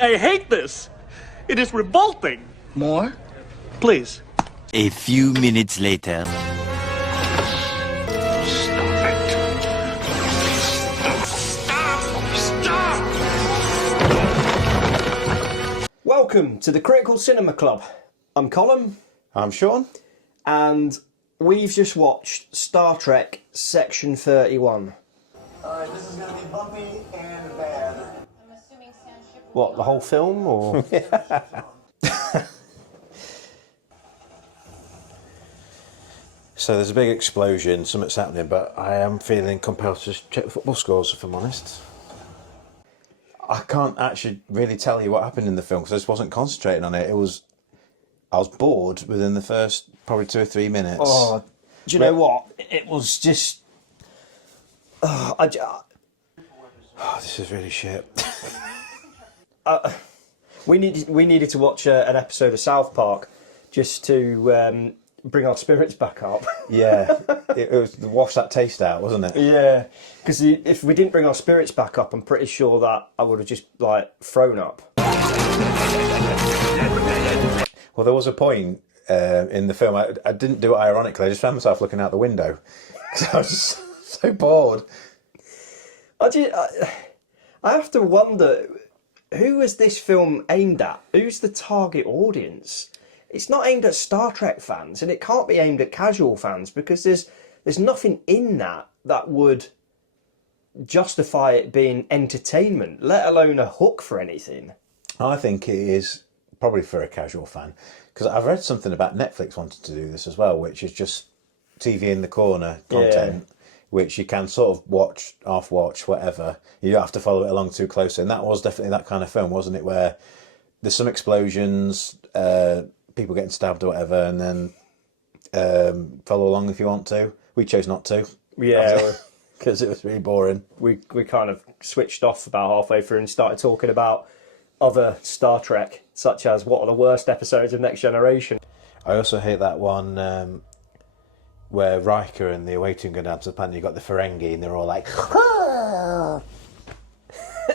I hate this. It is revolting. More? Please. A few minutes later. Welcome to the Critical Cinema Club. I'm Colm. I'm Sean. And we've just watched Star Trek Section 31. Alright, this is gonna be bumpy and bad. What, the whole film, or...? So there's a big explosion, something's happening, but I am feeling compelled to just check the football scores, if I'm honest. I can't actually really tell you what happened in the film because I just wasn't concentrating on it. I was bored within the first probably 2 or 3 minutes. Oh, do you know what? It was just... This is really shit. We needed to watch an episode of South Park just to bring our spirits back up. Yeah, it was to wash that taste out, wasn't it? Yeah, because if we didn't bring our spirits back up, I'm pretty sure that I would have just thrown up. Well, there was a point in the film, I didn't do it ironically, I just found myself looking out the window because I was just so bored. I have to wonder, who is this film aimed at? Who's the target audience? It's not aimed at Star Trek fans, and it can't be aimed at casual fans because there's nothing in that would justify it being entertainment, let alone a hook for anything. I think it is probably for a casual fan, because I've read something about Netflix wanting to do this as well, which is just TV in the corner content, which you can sort of watch, half watch, whatever. You don't have to follow it along too closely, and that was definitely that kind of film, wasn't it, where there's some explosions, people getting stabbed or whatever, and then follow along if you want to. We chose not to. Yeah, because it was really boring. We kind of switched off about halfway through and started talking about other Star Trek, such as what are the worst episodes of Next Generation. I also hate that one where Riker and the away team go down to the planet. You got the Ferengi, and they're all like,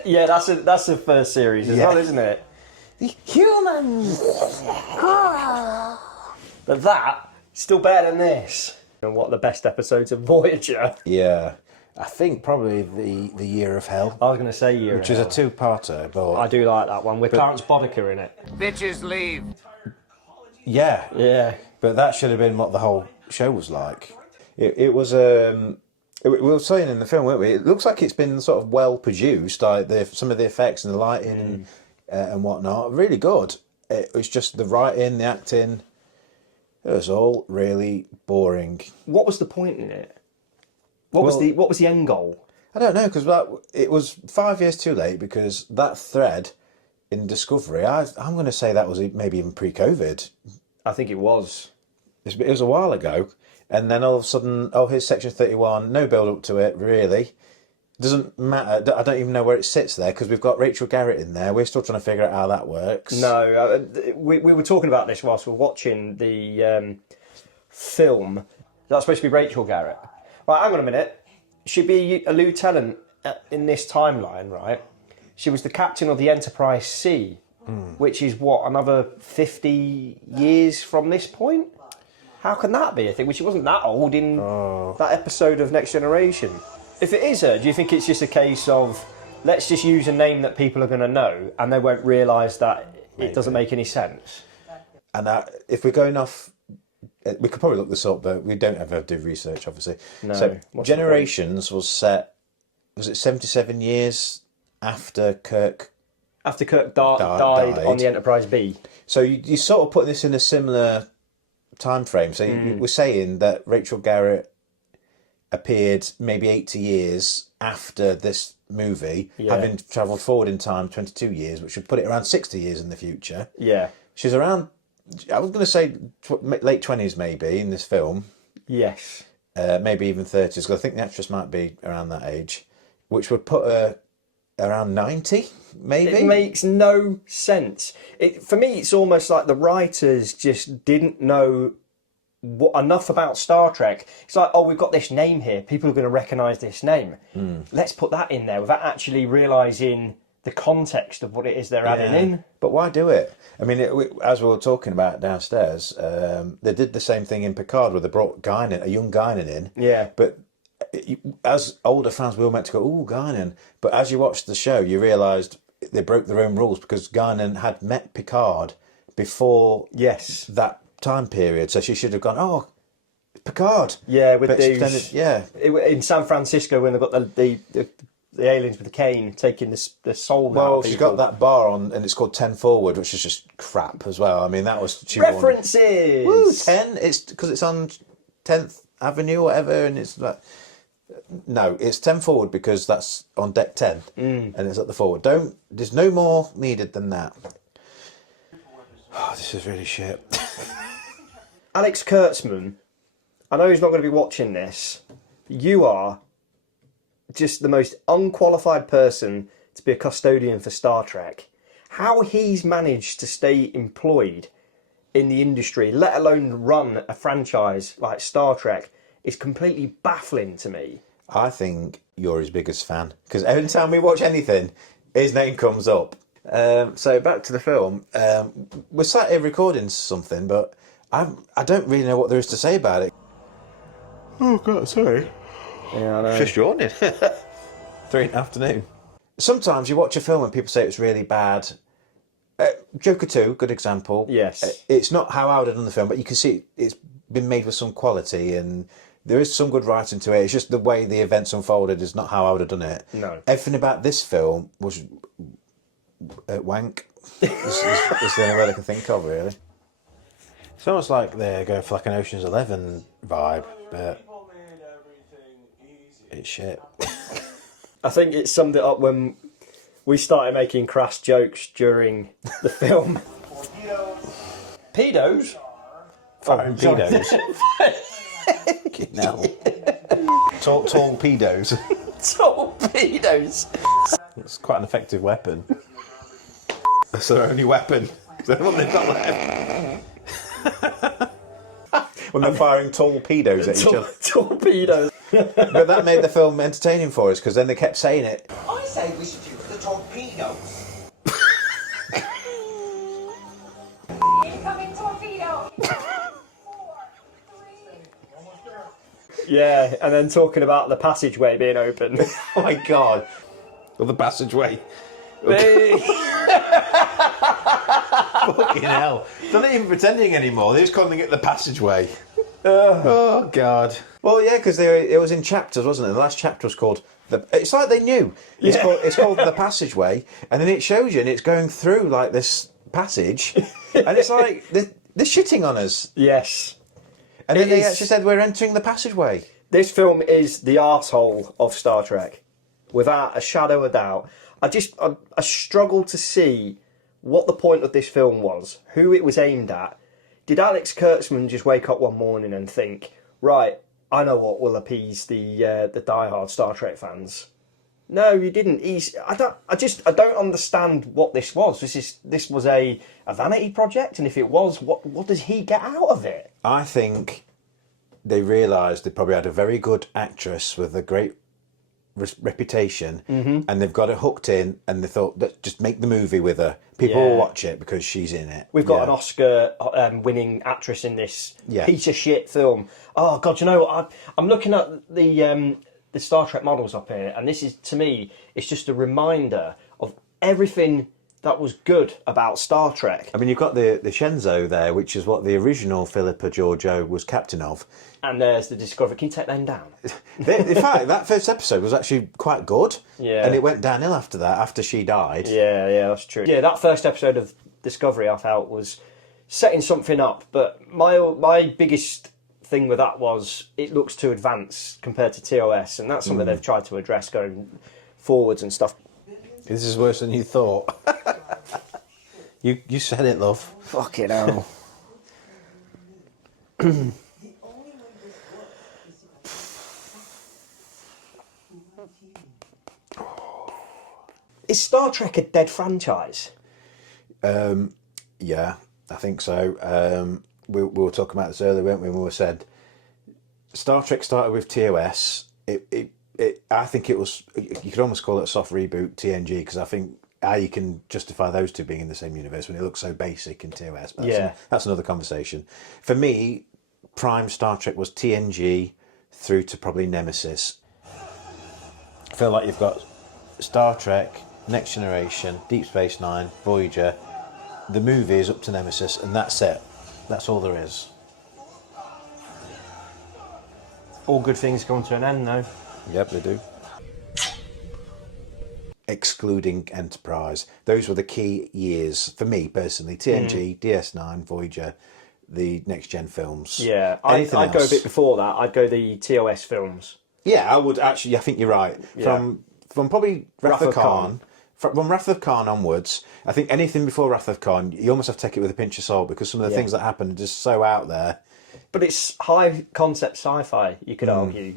yeah, that's the first series as well, isn't it? the humans. But that still better than this. And what are the best episodes of Voyager? Yeah, I think probably the Year of Hell. I was going to say Year which of is Hell. a two-parter, but I do like that one with Clarence Boddicker in it. Bitches leave. yeah, but that should have been what the whole show was like. It was. We were saying in the film, weren't we? It looks like it's been sort of well produced, like some of the effects and the lighting and whatnot. Really good. It was just the writing, the acting. It was all really boring. What was the point in it? What was the end goal? I don't know, because it was 5 years too late, because that thread in Discovery, I'm going to say that was maybe even pre-COVID. I think it was. It was a while ago, and then all of a sudden, here's Section 31, no build-up to it, really. Doesn't matter, I don't even know where it sits there, because we've got Rachel Garrett in there, we're still trying to figure out how that works. No, we were talking about this whilst we were watching the film. That's supposed to be Rachel Garrett. Right, hang on a minute. She'd be a lieutenant in this timeline, right? She was the captain of the Enterprise C, which is, another 50 years from this point? How can that be? I think she wasn't that old in that episode of Next Generation. If it is her, do you think it's just a case of, let's just use a name that people are going to know and they won't realise that it doesn't make any sense? And if we're going off, we could probably look this up, but we don't ever do research, obviously. No. So Generations was set, was it 77 years after Kirk? After Kirk died on the Enterprise B. So you sort of put this in a similar time frame. So you were saying that Rachel Garrett appeared maybe 80 years after this movie, having travelled forward in time 22 years, which would put it around 60 years in the future. Yeah. She's around, I was going to say late 20s maybe in this film. Yes. Maybe even 30s, because I think the actress might be around that age, which would put her around 90, maybe? It makes no sense. For me, it's almost like the writers just didn't know enough about Star Trek. It's like, we've got this name here. People are going to recognise this name. Let's put that in there without actually realising the context of what it is they're adding in. But why do it? I mean, as we were talking about downstairs, they did the same thing in Picard where they brought Guinan, a young Guinan in. Yeah. But as older fans, we all meant to go, "Ooh, Guinan." But as you watched the show, you realised they broke their own rules because Guinan had met Picard before that time period. So she should have gone, "Oh, Picard." Yeah, with But these... extended- yeah. In San Francisco, when they've got the aliens with the cane taking the soul out Well, of she's people. got that bar on, and it's called 10 Forward, which is just crap as well. I mean, that was... References! Woo, 10? It's because it's on 10th Avenue or whatever, and it's like... No, it's 10 Forward because that's on deck 10, and it's at the forward. There's no more needed than that. Oh, this is really shit. Alex Kurtzman, I know he's not going to be watching this. You are just the most unqualified person to be a custodian for Star Trek. How he's managed to stay employed in the industry, let alone run a franchise like Star Trek, is completely baffling to me. I think you're his biggest fan, because every time we watch anything, his name comes up. So back to the film. We're sat here recording something, but I don't really know what there is to say about it. Oh, God, sorry. Yeah, I know. Just yawning. 3 in the afternoon. Sometimes you watch a film and people say it's really bad. Joker 2, good example. Yes. It's not how I would have done the film, but you can see it's been made with some quality and there is some good writing to it. It's just the way the events unfolded is not how I would have done it. No. Everything about this film was wank. Is the only word I can think of, really. It's almost like they're going for like an Ocean's 11 vibe, but it's shit. I think it summed it up when we started making crass jokes during the film. Pedos? Firing pedos. No. Tall pedos. Torpedoes! It's quite an effective weapon. That's their only weapon. That's what they've got left. When they're firing tall pedos at each other. Torpedoes! But that made the film entertaining for us because then they kept saying it. I say we should use the torpedo. Incoming torpedo! 4, 3. Yeah, and then talking about the passageway being open. Oh my God. Or the passageway. Fucking hell. They're not even pretending anymore. They're just calling it the passageway. Oh, God. Well, yeah, because it was in chapters, wasn't it? The last chapter was called... It's like they knew. It's called The Passageway, and then it shows you, and it's going through, like, this passage, and it's like, they're shitting on us. Yes. And then It they is- actually said, we're entering the passageway. This film is the arsehole of Star Trek, without a shadow of doubt. I struggle to see what the point of this film was, who it was aimed at. Did Alex Kurtzman just wake up one morning and think, right, I know what will appease the diehard Star Trek fans? No, you didn't. I don't understand what this was. This was a vanity project, and if it was, what does he get out of it? I think they realised they probably had a very good actress with a great reputation, and they've got her hooked in, and they thought, let's just make the movie with her. People will watch it because she's in it. We've got an Oscar winning actress in this piece of shit film. Oh God, you know what? I'm looking at the Star Trek models up here, and this is, to me, it's just a reminder of everything that was good about Star Trek. I mean, you've got the Shenzo there, which is what the original Philippa Giorgio was captain of. And there's the Discovery. Can you take them down? In fact, that first episode was actually quite good. Yeah. And it went downhill after that, after she died. Yeah, that's true. Yeah, that first episode of Discovery, I felt, was setting something up. But my biggest thing with that was it looks too advanced compared to TOS, and that's something they've tried to address going forwards and stuff. This is worse than you thought. You said it, love. Fucking hell. Is Star Trek a dead franchise? Yeah, I think so. We were talking about this earlier, weren't we? When we said Star Trek started with TOS. I think it was. You could almost call it a soft reboot, TNG, because I think how you can justify those two being in the same universe when it looks so basic in TOS. But that's another conversation. For me, prime Star Trek was TNG through to probably Nemesis. I feel like you've got Star Trek, Next Generation, Deep Space Nine, Voyager, the movies up to Nemesis, and that's it. That's all there is. All good things come to an end, though. Yep, they do. Excluding Enterprise. Those were the key years for me personally. TNG, DS9, Voyager, the Next Gen films. Yeah, I'd go a bit before that. I'd go the TOS films. Yeah, I would actually. I think you're right. Yeah. From probably Wrath of Khan. From Wrath of Khan onwards, I think anything before Wrath of Khan, you almost have to take it with a pinch of salt because some of the things that happen are just so out there. But it's high concept sci-fi, you could argue.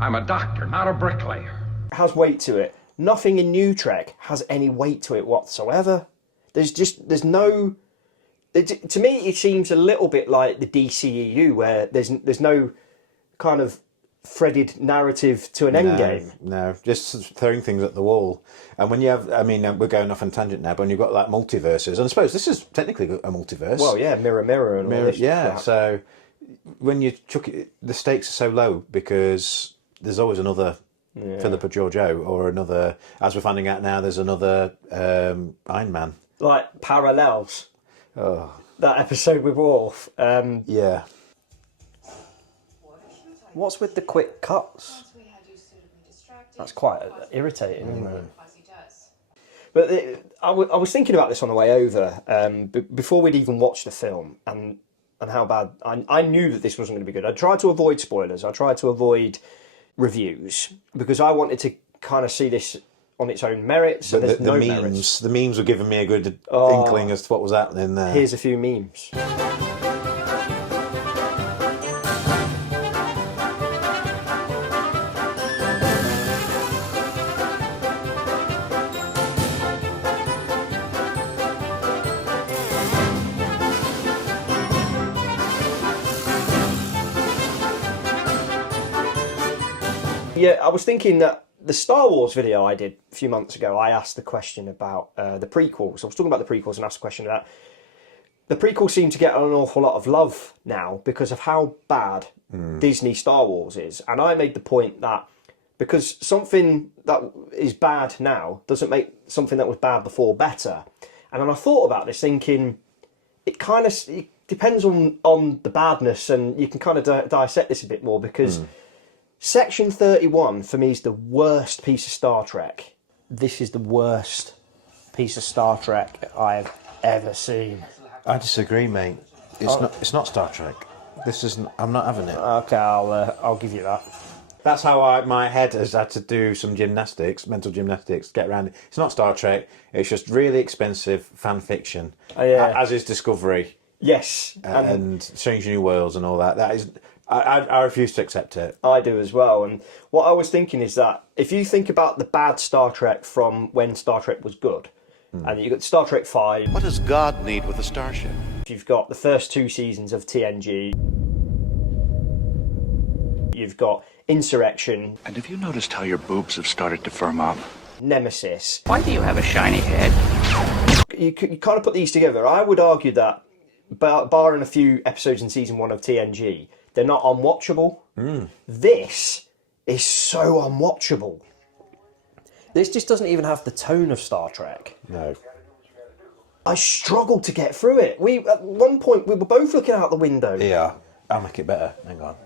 I'm a doctor, not a bricklayer. It has weight to it. Nothing in New Trek has any weight to it whatsoever. There's no... to me, it seems a little bit like the DCEU, where there's no kind of threaded narrative to an end game. No, just throwing things at the wall. And when you have, I mean, we're going off on tangent now, but when you've got like multiverses, and I suppose this is technically a multiverse. Well, yeah, mirror and all this. Yeah, so when you chuck it, the stakes are so low because there's always another Philippa Georgiou or another, as we're finding out now, there's another Iron Man. Like Parallels. Oh. That episode with Worf. Yeah. What's with the quick cuts? That's quite irritating, isn't it? But I was thinking about this on the way over, before we'd even watched the film, and how bad... I knew that this wasn't going to be good. I tried to avoid spoilers. I tried to avoid reviews, because I wanted to kind of see this on its own merits. And there's no merits. The memes were giving me a good inkling as to what was happening there. Here's a few memes. Yeah, I was thinking that the Star Wars video I did a few months ago, I asked the question about the prequels. I was talking about the prequels and asked the question about the prequels seem to get an awful lot of love now because of how bad Disney Star Wars is. And I made the point that because something that is bad now doesn't make something that was bad before better. And then I thought about this thinking it depends on the badness, and you can kind of dissect this a bit more because... Section 31, for me, is the worst piece of Star Trek. This is the worst piece of Star Trek I've ever seen. I disagree, mate. It's not Star Trek. This isn't... I'm not having it. Okay, I'll give you that. That's how my head has had to do some gymnastics, mental gymnastics, get around it. It's not Star Trek. It's just really expensive fan fiction, as is Discovery. Yes. And Strange New Worlds and all that. That is... I refuse to accept it. I do as well. And what I was thinking is that if you think about the bad Star Trek from when Star Trek was good, and you've got Star Trek 5... What does God need with a starship? You've got the first 2 seasons of TNG. You've got Insurrection. And have you noticed how your boobs have started to firm up? Nemesis. Why do you have a shiny head? You kind of put these together. I would argue that, barring a few episodes in season 1 of TNG... they're not unwatchable. This is so unwatchable. This just doesn't even have the tone of Star Trek. No. I struggled to get through it. At one point, we were both looking out the window. Yeah, I'll make it better. Hang on.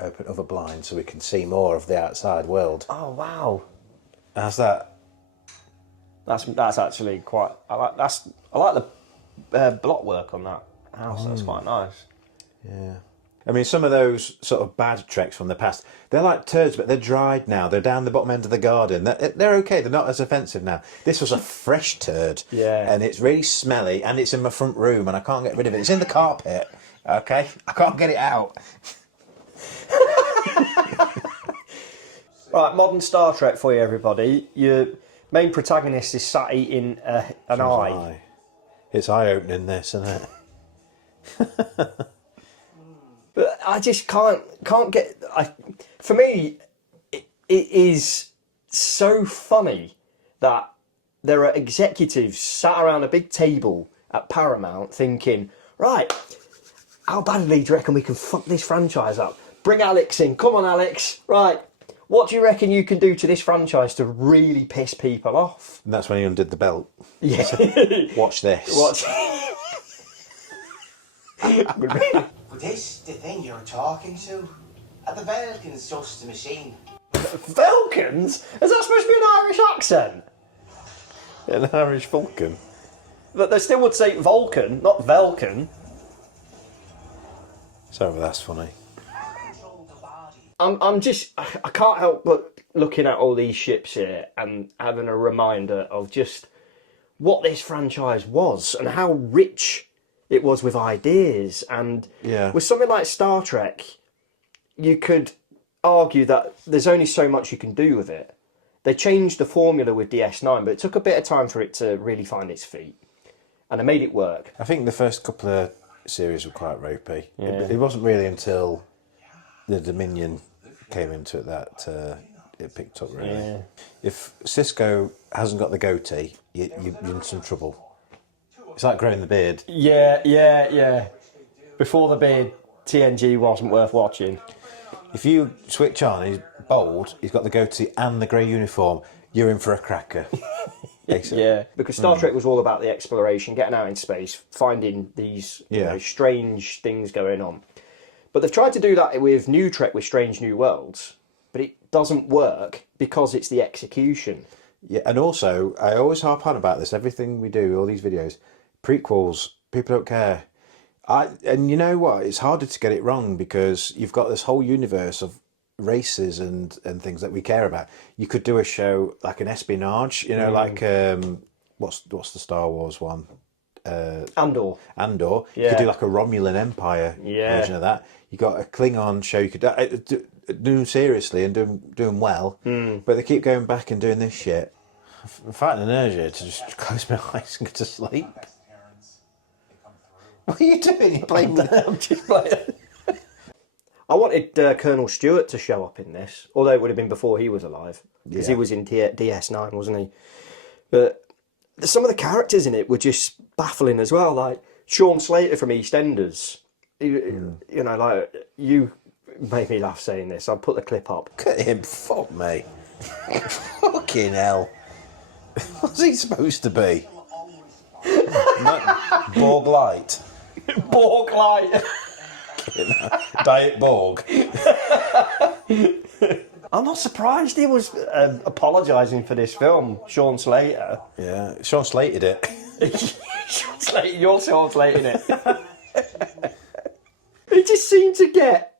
Open other blind so we can see more of the outside world. Oh, wow. How's that? That's actually quite... I like the block work on that house. That's quite nice. Yeah. I mean, some of those sort of bad Treks from the past, they're like turds, but they're dried now. They're down the bottom end of the garden. They're okay. They're not as offensive now. This was a fresh turd. Yeah. And it's really smelly, and it's in my front room, and I can't get rid of it. It's in the carpet, okay? I can't get it out. Right, modern Star Trek for you, everybody. Your main protagonist is sat eating an eye. It's eye-opening, this, isn't it? But I just can't get... for me, it is so funny that there are executives sat around a big table at Paramount thinking, right, how badly do you reckon we can fuck this franchise up? Bring Alex in. Come on, Alex. Right. What do you reckon you can do to this franchise to really piss people off? And that's when he undid the belt. Yeah. Watch this. Watch. But this, the thing you're talking to, at the Vulcan's just a machine. Vulcans? Is that supposed to be an Irish accent? An Irish Vulcan. But they still would say Vulcan, not Velcan. Sorry, but that's funny. I can't help but looking at all these ships here and having a reminder of just what this franchise was and how rich it was with ideas. And with something like Star Trek, you could argue that there's only so much you can do with it. They changed the formula with DS9, but it took a bit of time for it to really find its feet. And they made it work. I think the first couple of series were quite ropey. Yeah. It wasn't really until the Dominion came into it that it picked up, really. Yeah. If Cisco hasn't got the goatee, you're in some trouble. It's like growing the beard. Yeah. Before the beard, TNG wasn't worth watching. If you switch on, he's bald, he's got the goatee and the grey uniform, you're in for a cracker. Yeah, because Star Trek was all about the exploration, getting out in space, finding these strange things going on. But they've tried to do that with New Trek with Strange New Worlds, but it doesn't work because it's the execution. Yeah, and also, I always harp on about this, everything we do, all these videos, prequels, people don't care. And you know what, it's harder to get it wrong because you've got this whole universe of races and things that we care about. You could do a show like an espionage, you know, like what's the Star Wars one? Andor. You Yeah. could do like a Romulan Empire version of that. You got a Klingon show. You could do them seriously and do them well, but they keep going back and doing this shit. I'm fighting an urge here to just close my eyes and go to sleep. What are you doing? You're playing with I'm just playing. I wanted Colonel Stewart to show up in this, although it would have been before he was alive, because he was in DS9, wasn't he? But some of the characters in it were just baffling as well, like Sean Slater from EastEnders. You know, like, you made me laugh saying this. I'll put the clip up. Look at him, fuck me. Fucking hell. What's he supposed to be? Borg Light. Borg Light. Diet Borg. I'm not surprised he was apologising for this film, Sean Slater. Yeah, Sean slated it. Sean Slater, you're Sean slating it. He just seemed to get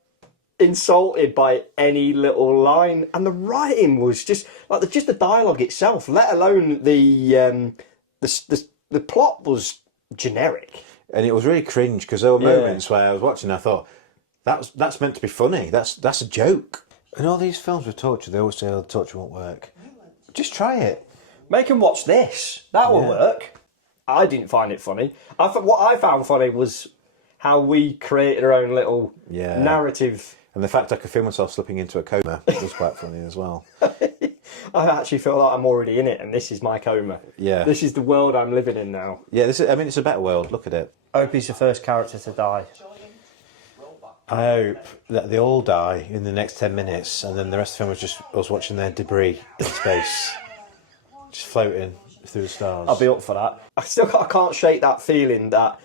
insulted by any little line, and the writing was just like just the dialogue itself, let alone the plot was generic. And it was really cringe because there were moments where I was watching and I thought, that's meant to be funny. That's a joke. And all these films with torture, they always say, oh, the torture won't work. Just try it. Make them watch this. That will work. I didn't find it funny. What I found funny was how we created our own little narrative. And the fact I could feel myself slipping into a coma was quite funny as well. I actually feel like I'm already in it, and this is my coma. Yeah. This is the world I'm living in now. Yeah, it's a better world. Look at it. I hope he's the first character to die. I hope that they all die in the next 10 minutes, and then the rest of the film was just us watching their debris in space, just floating through the stars. I'll be up for that. I can't shake that feeling that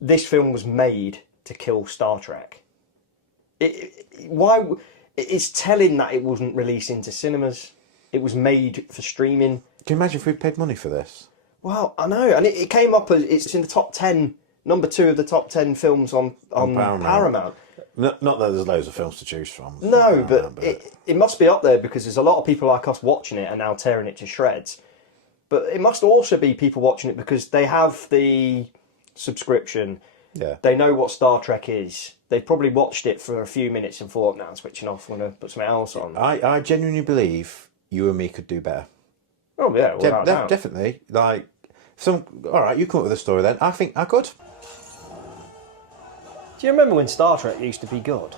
this film was made to kill Star Trek. It's telling that it wasn't released into cinemas. It was made for streaming. Can you imagine if we paid money for this? Well, I know, and it came up as it's in the top 10, number 2 of the top 10 films on Paramount. Not that there's loads of films to choose from. No, but it must be up there because there's a lot of people like us watching it and now tearing it to shreds. But it must also be people watching it because they have the subscription. Yeah. They know what Star Trek is. They probably watched it for a few minutes and thought, "Now I'm switching off. I'm going to put something else on." I genuinely believe you and me could do better. Oh yeah, without doubt. Definitely. Like, all right, you come up with a story then. I think I could. Do you remember when Star Trek used to be good?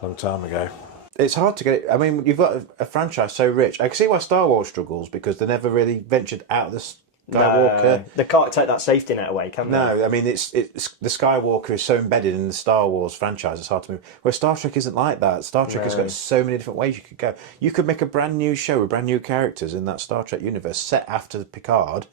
Long time ago. It's hard to get it. I mean, you've got a franchise so rich. I can see why Star Wars struggles because they never really ventured out of the Skywalker. No, they can't take that safety net away, can they? No, I mean it's the Skywalker is so embedded in the Star Wars franchise. It's hard to move. Where Star Trek isn't like that. Star Trek has got so many different ways you could go. You could make a brand new show with brand new characters in that Star Trek universe set after Picard,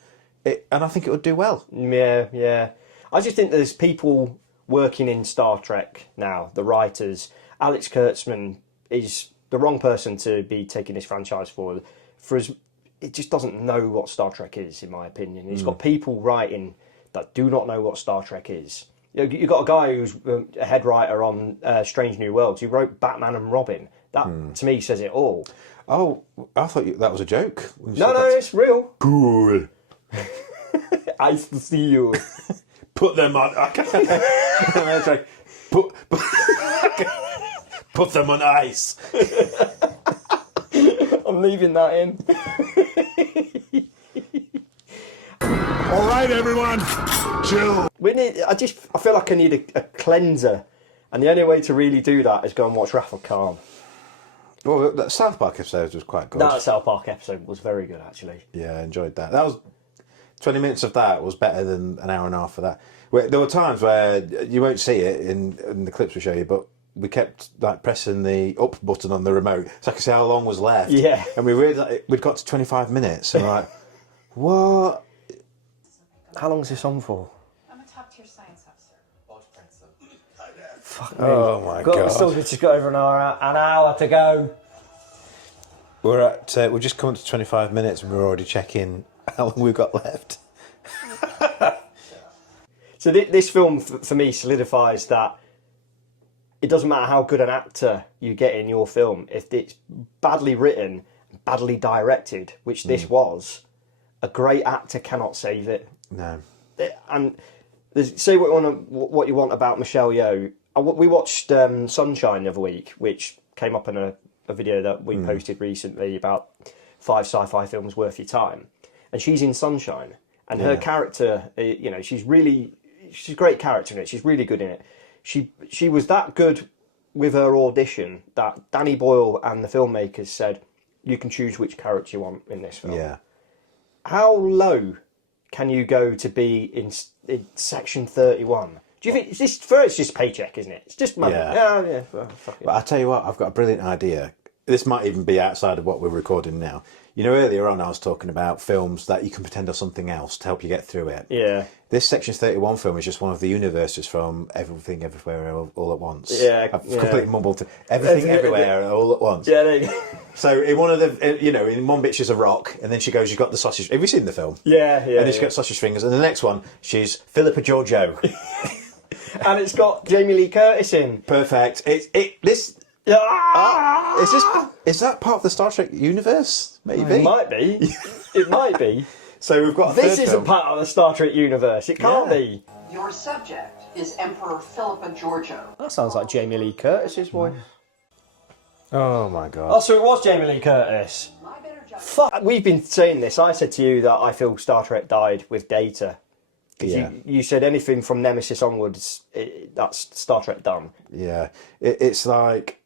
and I think it would do well. Yeah. I just think there's people working in Star Trek now, the writers. Alex Kurtzman is the wrong person to be taking this franchise forward. It just doesn't know what Star Trek is, in my opinion. He's got people writing that do not know what Star Trek is. You've got a guy who's a head writer on Strange New Worlds. Who wrote Batman and Robin. That, to me, says it all. Oh, I thought that was a joke. No, it's real. Cool. Nice to see you. Put them on. That's right. Put them on ice. I'm leaving that in. All right, everyone, chill. I feel like I need a cleanser, and the only way to really do that is go and watch Wrath of Colm. Well, that South Park episode was quite good. That South Park episode was very good, actually. Yeah, I enjoyed that. That was 20 minutes of that was better than an hour and a half of that. There were times where you won't see it in the clips we show you, but we kept like pressing the up button on the remote so I could see how long was left. Yeah. And we'd got to 25 minutes and we're like, what? How long is this on for? I'm a top tier science officer. Fuck me. Oh my God. Still just got over an hour to go. We're just coming to 25 minutes and we're already checking how long we've got left. So this film, for me, solidifies that it doesn't matter how good an actor you get in your film. If it's badly written, badly directed, which this was, a great actor cannot save it. No. And say what you want about Michelle Yeoh. We watched Sunshine the other week, which came up in a video that we posted recently about 5 sci-fi films worth your time. And she's in Sunshine. And her character, she's a great character in it. She's really good in it. She was that good with her audition that Danny Boyle and the filmmakers said, you can choose which character you want in this film. Yeah. How low can you go to be in section 31? Do you think it's just paycheck, isn't it? It's just money. Yeah. Fuck it. But I'll tell you what, I've got a brilliant idea. This might even be outside of what we're recording now. You know, earlier on I was talking about films that you can pretend are something else to help you get through it. Yeah. This Section 31 film is just one of the universes from Everything Everywhere All at Once. Yeah. I've completely mumbled Everything Everywhere All at Once. Yeah, there you go. So in one of the, in one bit she's a rock, and then she goes, you've got the sausage. Have you seen the film? Yeah. And then she's got sausage fingers, and the next one, she's Philippa Giorgio. And it's got Jamie Lee Curtis in. Perfect. Is that part of the Star Trek universe? Maybe. It might be. It might be. So we've got This isn't part of the Star Trek universe. It can't be. Your subject is Emperor Philippa Giorgio. That sounds like Jamie Lee Curtis's voice. Oh my God. Oh, so it was Jamie Lee Curtis. Fuck. We've been saying this. I said to you that I feel Star Trek died with Data. Because you said anything from Nemesis onwards, that's Star Trek done. Yeah. It's like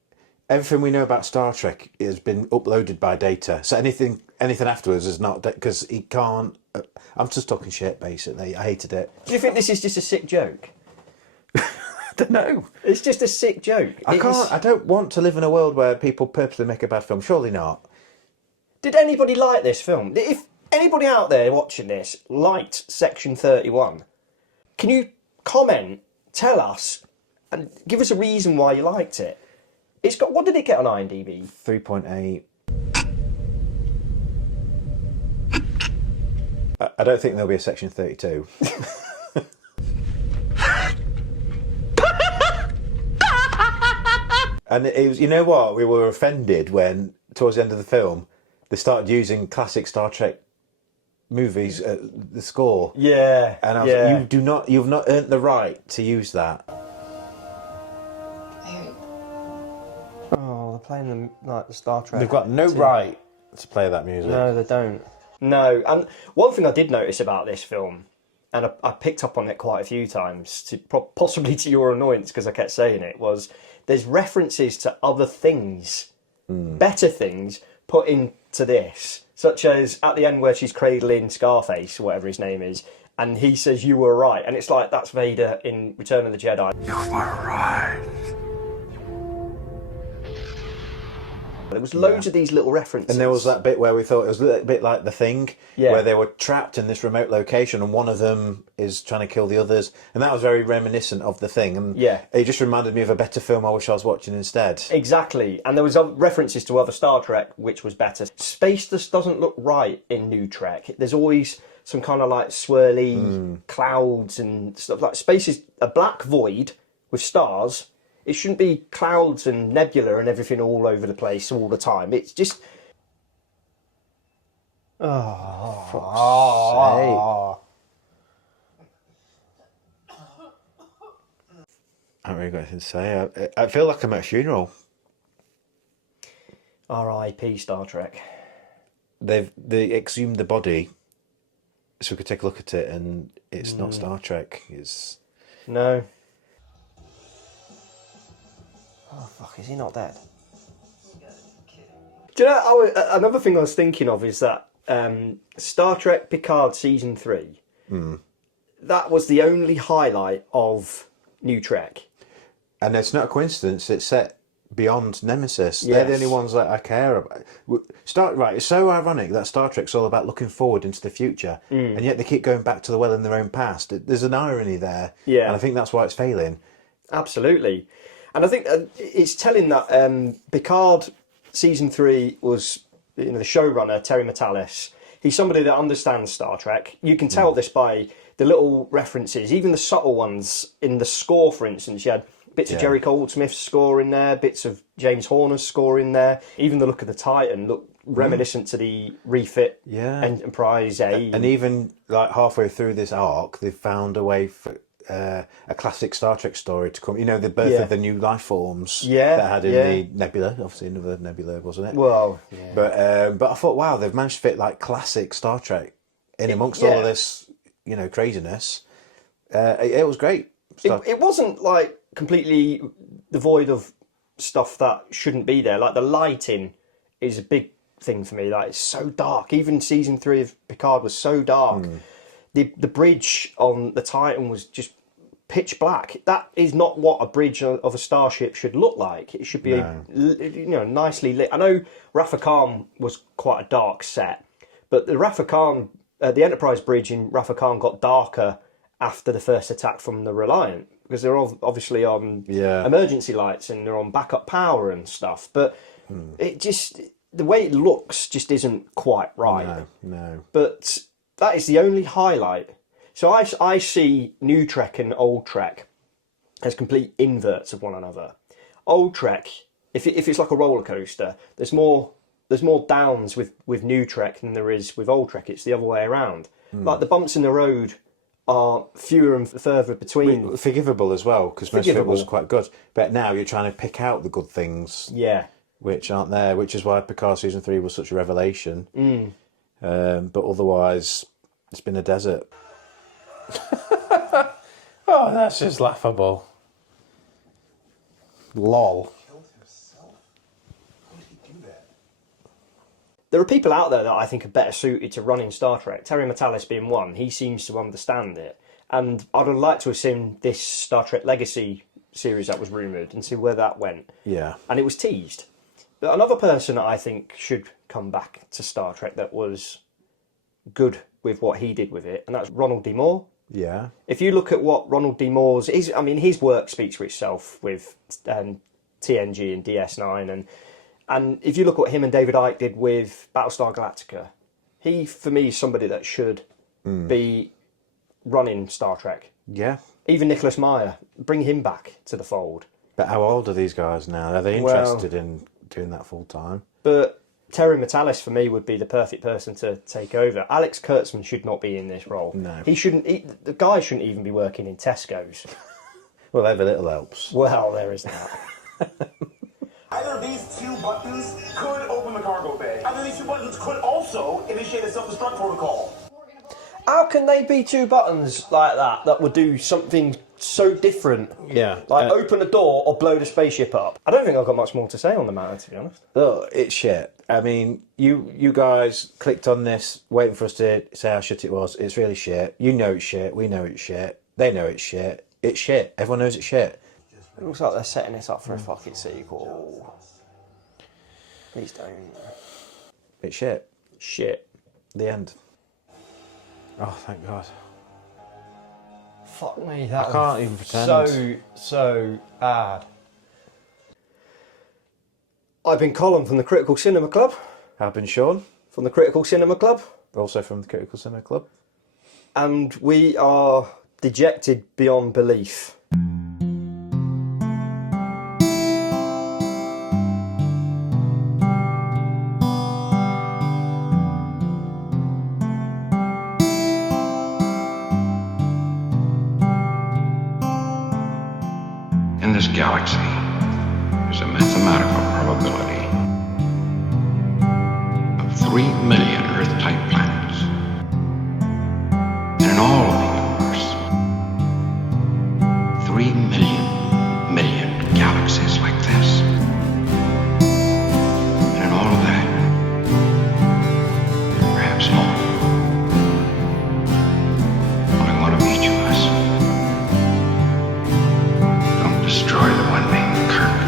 everything we know about Star Trek has been uploaded by Data. So anything afterwards is not, because he can't. I'm just talking shit, basically. I hated it. Do you think this is just a sick joke? I don't know. It's just a sick joke. I don't want to live in a world where people purposely make a bad film. Surely not. Did anybody like this film? If anybody out there watching this liked Section 31, can you comment, tell us, and give us a reason why you liked it? It's got, what did it get on IMDb? 3.8. I don't think there'll be a Section 32. And it was, you know what? We were offended when, towards the end of the film, they started using classic Star Trek movies at the score. Yeah. And I was like, you've not earned the right to use that. Oh, they're playing the Star Trek. They've got no right to play that music. No, they don't. No, and one thing I did notice about this film, and I picked up on it quite a few times, possibly to your annoyance because I kept saying it, was there's references to other things, better things, put into this, such as at the end where she's cradling Scarface, or whatever his name is, and he says, "You were right," and it's like that's Vader in Return of the Jedi. You were right. There was loads of these little references. And there was that bit where we thought it was a little bit like The Thing, where they were trapped in this remote location and one of them is trying to kill the others. And that was very reminiscent of The Thing. And it just reminded me of a better film I wish I was watching instead. Exactly. And there was references to other Star Trek, which was better. Space just doesn't look right in New Trek. There's always some kind of like swirly clouds and stuff. Like space is a black void with stars. It shouldn't be clouds and nebula and everything all over the place all the time. It's just... Oh, I haven't really got anything to say. I feel like I'm at a funeral. R.I.P. Star Trek. They exhumed the body so we could take a look at it, and it's not Star Trek. It's... No. Oh, fuck, is he not dead? Do you know, another thing I was thinking of is that Star Trek Picard Season 3, that was the only highlight of New Trek. And it's not a coincidence, it's set beyond Nemesis. Yes. They're the only ones that I care about. It's so ironic that Star Trek's all about looking forward into the future, and yet they keep going back to the well in their own past. There's an irony there, and I think that's why it's failing. Absolutely. And I think it's telling that Picard Season 3 was, the showrunner, Terry Matalas. He's somebody that understands Star Trek. You can tell this by the little references, even the subtle ones in the score, for instance. You had bits of Jerry Goldsmith's score in there, bits of James Horner's score in there. Even the look of the Titan looked reminiscent to the refit Enterprise A. And even like halfway through this arc, they've found a way for a classic Star Trek story to come. The birth of the new life forms that had in the Nebula. Obviously, another Nebula, wasn't it? Well, but I thought, wow, they've managed to fit like classic Star Trek in amongst all of this, craziness. It was great. It wasn't like completely devoid of stuff that shouldn't be there. Like the lighting is a big thing for me. Like it's so dark. Even Season 3 of Picard was so dark. The bridge on the Titan was just pitch black. That is not what a bridge of a starship should look like. It should be nicely lit. I know Rafa Khan was quite a dark set, but the Rafa Khan, the Enterprise bridge in Rafa Khan got darker after the first attack from the Reliant, because they're obviously on emergency lights and they're on backup power and stuff. But it just, the way it looks just isn't quite right. No. But that is the only highlight. So I see New Trek and Old Trek as complete inverts of one another. Old Trek, if it's like a roller coaster, there's more downs with New Trek than there is with Old Trek. It's the other way around. Like the bumps in the road are fewer and further between. Forgivable as well, because most of it was quite good. But now you're trying to pick out the good things, which aren't there, which is why Picard Season 3 was such a revelation. But otherwise, it's been a desert. Oh, that's just laughable. Lol. There are people out there that I think are better suited to running Star Trek. Terry Matalas being one. He seems to understand it. And I'd have liked to have seen this Star Trek Legacy series that was rumoured and see where that went. Yeah. And it was teased. But another person that I think should come back to Star Trek that was good with what he did with it, and that's Ronald D. Moore. Yeah. If you look at what Ronald D. Moore's... his work speaks for itself with TNG and DS9, and if you look at what him and David Icke did with Battlestar Galactica, he, for me, is somebody that should be running Star Trek. Yeah. Even Nicholas Meyer, bring him back to the fold. But how old are these guys now? Are they interested in doing that full time? But Terry Matalas, for me, would be the perfect person to take over. Alex Kurtzman should not be in this role. No. He shouldn't... the guy shouldn't even be working in Tesco's. Well, every little helps. Well, there is that. Either of these two buttons could open the cargo bay. Either these two buttons could also initiate a self-destruct protocol. How can they be two buttons like that would do something so different. Yeah. Like, open a door or blow the spaceship up. I don't think I've got much more to say on the matter, to be honest. Oh, it's shit. I mean, you guys clicked on this waiting for us to say how shit it was. It's really shit. You know it's shit. We know it's shit. They know it's shit. It's shit. Everyone knows it's shit. It looks like they're setting this up for a fucking sequel. Please don't. It's shit. Shit. The end. Oh, thank God. Fuck me, that I can't even pretend. So bad. I've been Colm from the Critical Cinema Club. I've been Sean. From the Critical Cinema Club. Also from the Critical Cinema Club. And we are dejected beyond belief. In this galaxy is a mathematical probability of 3 million Earth-type planets. And in all of the universe, 3 million galaxies like this. And in all of that, perhaps more. Only one of each of us. Don't destroy the one named Kirk.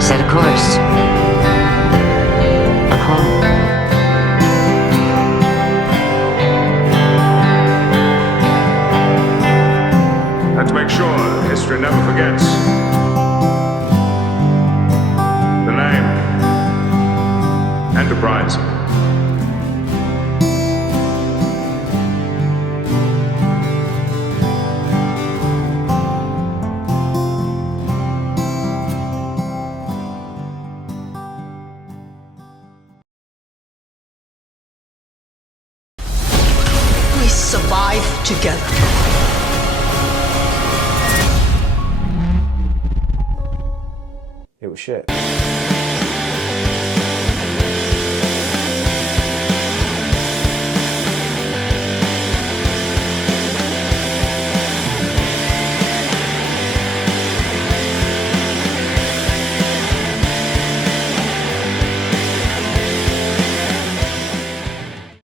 Set a course. For home. Let's make sure history never forgets the name Enterprise. We survive together. It was shit.